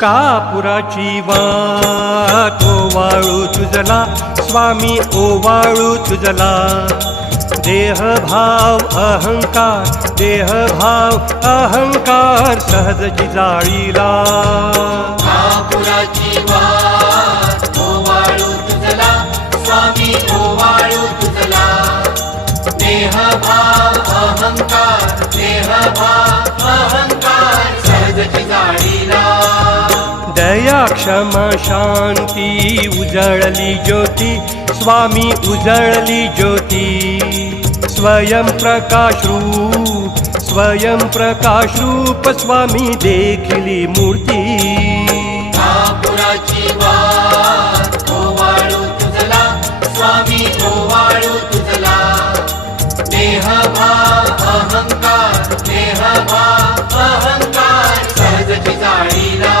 कापुराची वाट ओवाळू तुझला स्वामी ओवाळू तुझला देहभाव अहंकार सहजची जाळीला कापुराची वाट ओवाळू तुझला स्वामी ओवाळू तुझला देहभाव अहंकार सहजची जाळीला दया क्षमा शांती उजळली ज्योती स्वामी उजळली ज्योती स्वयं प्रकाश रूप स्वामी देखिली मूर्ती कापुराची वाट ओवाळू तुझला स्वामी ओवाळू तुझला देहभाव अहंकार सहजची जाळीला